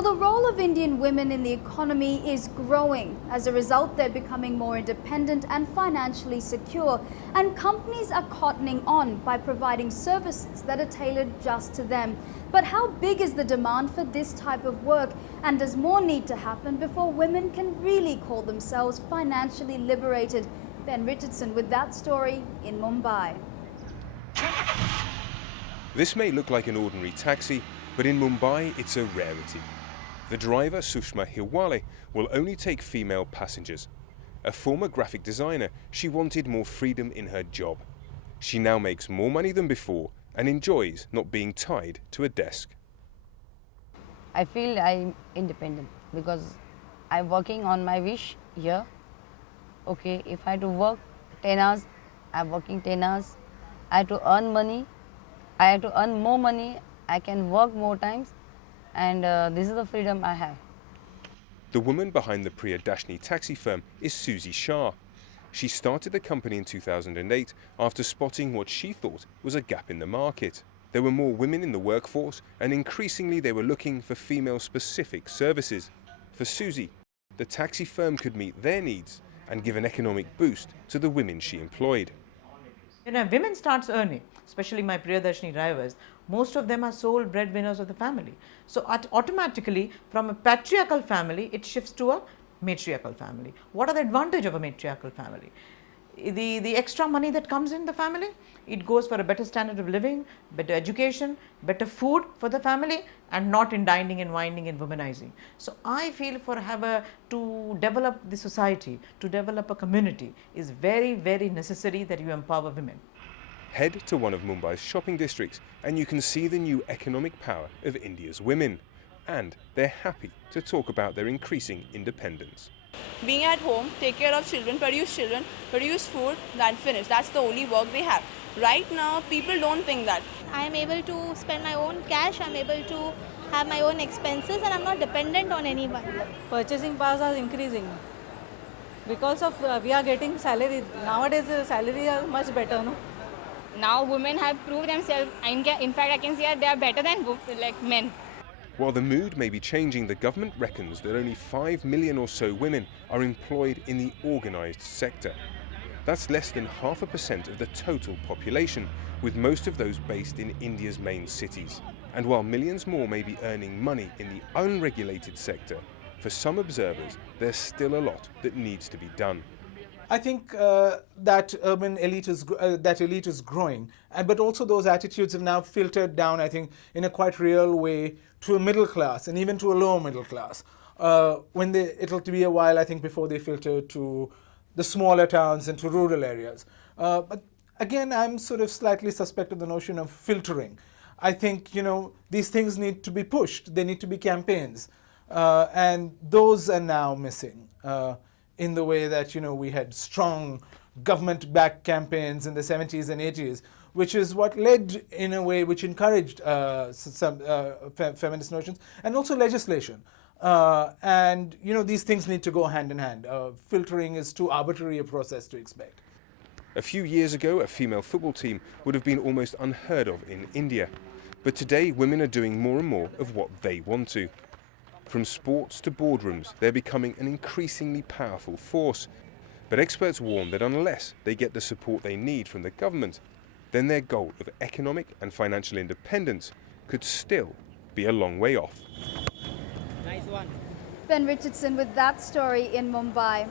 Well, the role of Indian women in the economy is growing. As a result, they're becoming more independent and financially secure. And companies are cottoning on by providing services that are tailored just to them. But how big is the demand for this type of work? And does more need to happen before women can really call themselves financially liberated? Ben Richardson with that story in Mumbai. This may look like an ordinary taxi, but in Mumbai it's a rarity. The driver, Sushma Hirwale, will only take female passengers. A former graphic designer, she wanted more freedom in her job. She now makes more money than before and enjoys not being tied to a desk. I feel I'm independent because I'm working on my wish here. Okay, if I have to work 10 hours, I'm working 10 hours. I have to earn money. I have to earn more money. I can work more times. And this is the freedom I have. The woman behind the Priyadashini taxi firm is Susie Shah. She started the company in 2008 after spotting what she thought was a gap in the market. There were more women in the workforce, and increasingly they were looking for female-specific services. For Susie, the taxi firm could meet their needs and give an economic boost to the women she employed. When a woman starts earning, especially my Priyadashini drivers, most of them are sole breadwinners of the family. So automatically, from a patriarchal family, it shifts to a matriarchal family. What are the advantages of a matriarchal family? The extra money that comes in the family, it goes for a better standard of living, better education, better food for the family, and not in dining and wining and womanizing. So I feel to develop the society, to develop a community is very, very necessary that you empower women. Head to one of Mumbai's shopping districts and you can see the new economic power of India's women. And they're happy to talk about their increasing independence. Being at home, take care of children, produce food, then finish. That's the only work they have. Right now, people don't think that. I am able to spend my own cash, I'm able to have my own expenses, and I'm not dependent on anyone. Purchasing powers are increasing because of we are getting salary. Nowadays, the salary are much better, no? Now women have proved themselves. In fact, I can see that they are better than men. While the mood may be changing, the government reckons that only 5 million or so women are employed in the organised sector. That's less than 0.5% of the total population, with most of those based in India's main cities. And while millions more may be earning money in the unregulated sector, for some observers, there's still a lot that needs to be done. I think that urban elite is growing, but also those attitudes have now filtered down, I think, in a quite real way to a middle class and even to a lower middle class. It'll be a while, I think, before they filter to the smaller towns and to rural areas. But again, I'm sort of slightly suspect of the notion of filtering. I think, these things need to be pushed. They need to be campaigns. And those are now missing. In the way that we had strong government-backed campaigns in the 70s and 80s, which is what led, in a way, which encouraged some feminist notions, and also legislation. And these things need to go hand in hand. Filtering is too arbitrary a process to expect. A few years ago, a female football team would have been almost unheard of in India. But today, women are doing more and more of what they want to. From sports to boardrooms, they're becoming an increasingly powerful force. But experts warn that unless they get the support they need from the government, then their goal of economic and financial independence could still be a long way off. Ben Richardson with that story in Mumbai.